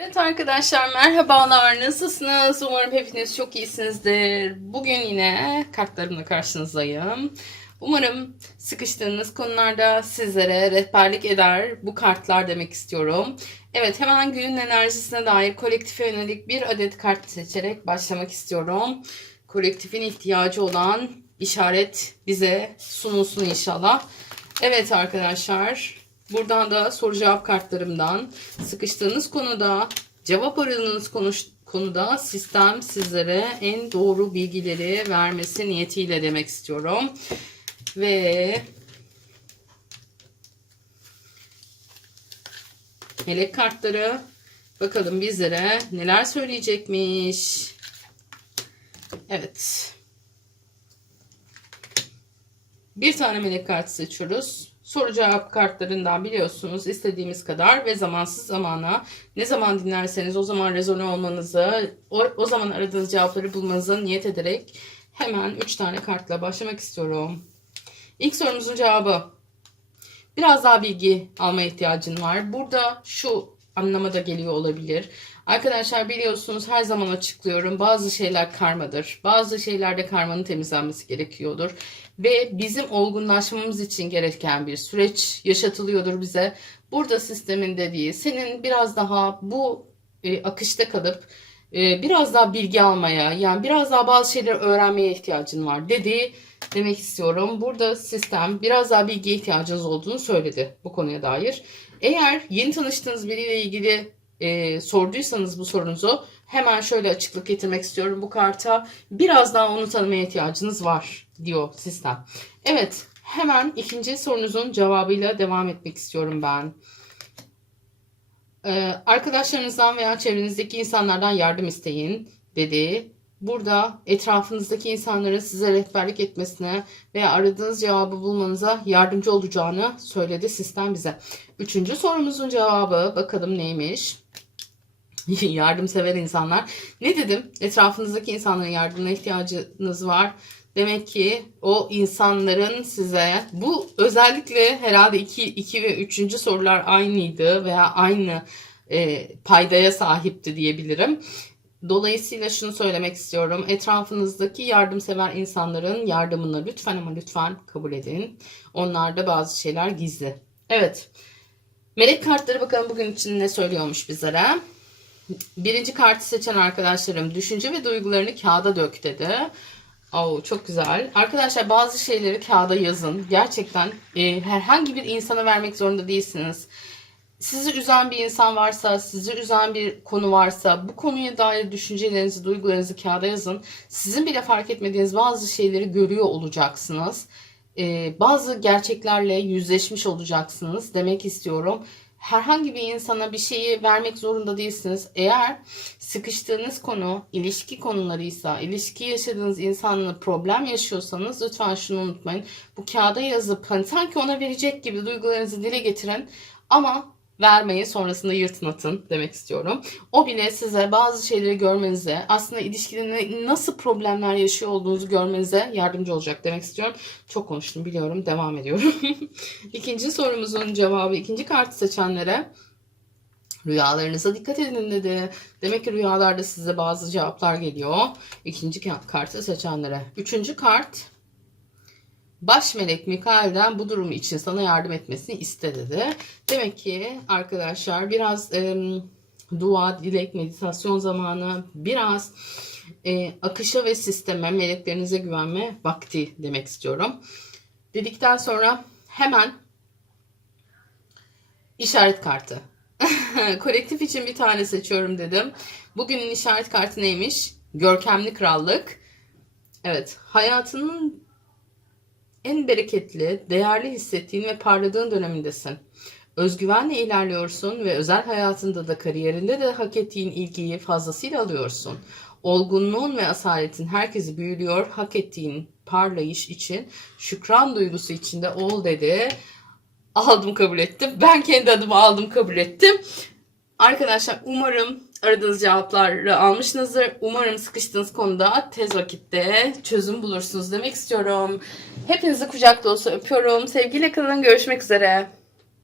Evet arkadaşlar merhabalar nasılsınız? Umarım hepiniz çok iyisinizdir. Bugün yine kartlarımla karşınızdayım. Umarım sıkıştığınız konularda sizlere rehberlik eder bu kartlar demek istiyorum. Evet hemen günün enerjisine dair kolektife yönelik bir adet kart seçerek başlamak istiyorum. Kolektifin ihtiyacı olan işaret bize sunulsun inşallah. Evet arkadaşlar Buradan da soru cevap kartlarımdan sıkıştığınız konuda cevap aradığınız konuş, konuda sistem sizlere en doğru bilgileri vermesi niyetiyle demek istiyorum. Ve melek kartları bakalım bizlere neler söyleyecekmiş. Evet. Bir tane melek kartı seçiyoruz. Soru cevap kartlarından biliyorsunuz istediğimiz kadar ve zamansız zamana ne zaman dinlerseniz o zaman rezone olmanızı, o, o zaman aradığınız cevapları bulmanızı niyet ederek hemen 3 tane kartla başlamak istiyorum. İlk sorumuzun cevabı. Biraz daha bilgi alma ihtiyacın var. Burada şu anlamada geliyor olabilir. Arkadaşlar biliyorsunuz her zaman açıklıyorum. Bazı şeyler karmadır. Bazı şeylerde karmanın temizlenmesi gerekiyordur. Ve bizim olgunlaşmamız için gereken bir süreç yaşatılıyordur bize. Burada sistemin dediği senin biraz daha bu e, akışta kalıp e, biraz daha bilgi almaya yani biraz daha bazı şeyleri öğrenmeye ihtiyacın var dediği demek istiyorum. Burada sistem biraz daha bilgiye ihtiyacınız olduğunu söyledi bu konuya dair. Eğer yeni tanıştığınız biriyle ilgili e, sorduysanız bu sorunuzu hemen şöyle açıklık getirmek istiyorum bu karta. Biraz daha onu tanımaya ihtiyacınız var diyor sistem. Evet hemen ikinci sorunuzun cevabıyla devam etmek istiyorum ben. Ee, arkadaşlarınızdan veya çevrenizdeki insanlardan yardım isteyin dedi. Burada etrafınızdaki insanların size rehberlik etmesine veya aradığınız cevabı bulmanıza yardımcı olacağını söyledi sistem bize. Üçüncü sorumuzun cevabı bakalım neymiş? Yardımsever insanlar. Ne dedim? Etrafınızdaki insanların yardımına ihtiyacınız var. Demek ki o insanların size bu özellikle herhalde 2 2 ve 3. sorular aynıydı veya aynı e, paydaya sahipti diyebilirim. Dolayısıyla şunu söylemek istiyorum. Etrafınızdaki yardımsever insanların yardımını lütfen ama lütfen kabul edin. Onlarda bazı şeyler gizli. Evet. Melek kartları bakalım bugün için ne söylüyormuş bizlere. Birinci kartı seçen arkadaşlarım düşünce ve duygularını kağıda dök dedi. Oo, çok güzel. Arkadaşlar bazı şeyleri kağıda yazın. Gerçekten e, herhangi bir insana vermek zorunda değilsiniz. Sizi üzen bir insan varsa, sizi üzen bir konu varsa bu konuya dair düşüncelerinizi, duygularınızı kağıda yazın. Sizin bile fark etmediğiniz bazı şeyleri görüyor olacaksınız. E, bazı gerçeklerle yüzleşmiş olacaksınız demek istiyorum herhangi bir insana bir şeyi vermek zorunda değilsiniz. Eğer sıkıştığınız konu ilişki konularıysa, ilişki yaşadığınız insanla problem yaşıyorsanız lütfen şunu unutmayın. Bu kağıda yazıp hani sanki ona verecek gibi duygularınızı dile getirin ama vermeyi sonrasında yırtın atın demek istiyorum. O bile size bazı şeyleri görmenize, aslında ilişkide nasıl problemler yaşıyor olduğunuzu görmenize yardımcı olacak demek istiyorum. Çok konuştum biliyorum. Devam ediyorum. ikinci sorumuzun cevabı ikinci kartı seçenlere Rüyalarınıza dikkat edin dedi. Demek ki rüyalarda size bazı cevaplar geliyor. İkinci kartı seçenlere. Üçüncü kart Baş melek Mikail'den bu durumu için sana yardım etmesini iste dedi. Demek ki arkadaşlar biraz e, dua, dilek, meditasyon zamanı, biraz e, akışa ve sisteme, meleklerinize güvenme vakti demek istiyorum. Dedikten sonra hemen işaret kartı. Kolektif için bir tane seçiyorum dedim. Bugünün işaret kartı neymiş? Görkemli krallık. Evet, hayatının en bereketli, değerli hissettiğin ve parladığın dönemindesin. Özgüvenle ilerliyorsun ve özel hayatında da kariyerinde de hak ettiğin ilgiyi fazlasıyla alıyorsun. Olgunluğun ve asaletin herkesi büyülüyor, hak ettiğin parlayış için şükran duygusu içinde ol dedi. Aldım kabul ettim. Ben kendi adımı aldım kabul ettim. Arkadaşlar umarım aradığınız cevapları almışsınızdır. Umarım sıkıştığınız konuda tez vakitte çözüm bulursunuz demek istiyorum. Hepinizi kucak dolusu öpüyorum. Sevgiyle kalın. Görüşmek üzere.